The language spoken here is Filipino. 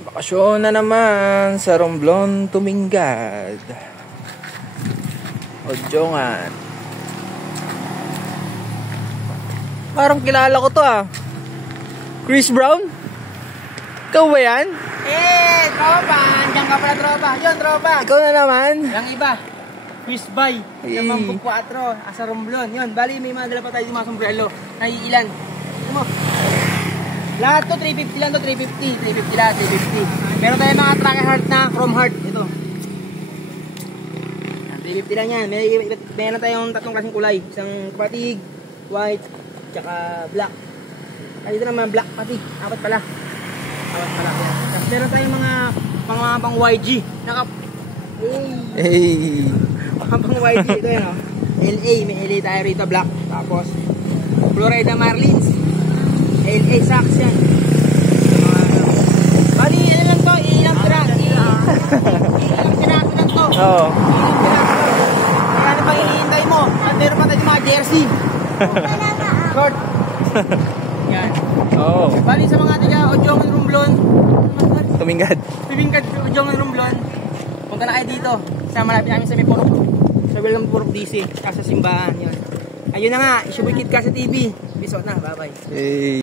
Bakasyon na naman sa Romblon, Tumingad. Odjongan. Parang kilala ko to ah. Chris Brown? Ikaw ba yan? Tropa! Andiyan ka pala, tropa. Yun, tropa. Ikaw na naman? Yang iba. Chris Bay. Naman po 4. Asa Romblon. Yun, bali may mga dala pa tayo sa mga sombrero. Naiilan. Ito mo. Lahat to 350 lang to, 350. 350 lang, 350. Meron tayo mga tracker heart na chrome heart. Ito. 350 lang yan. Meron tayong tatlong klaseng kulay. Isang patig, white, tsaka black. Dito naman black patig. 4 pala. 4 pala. Tapos meron tayong mga pang YG. Hey. Pang YG. Ito yan o. LA. May LA tayo rito black. Tapos Florida Marlins. LA Sox yan. Bali, ano lang to? Ilang piraso lang to. Oo. Kaya ano bang ihihintay mo? At meron pa tayo mga jersey. Short. Yan. Oo. Bali sa mga tiga Odjongan Romblon. Tumingad. Odjongan Romblon. Punta na kayo dito. Sa malapit namin sa may Purok. Sa Welcome Purok DC. Sa simbahan. Yun. Ayun na nga. Isubikit ka sa TV. Episode na. Bye bye. Hey.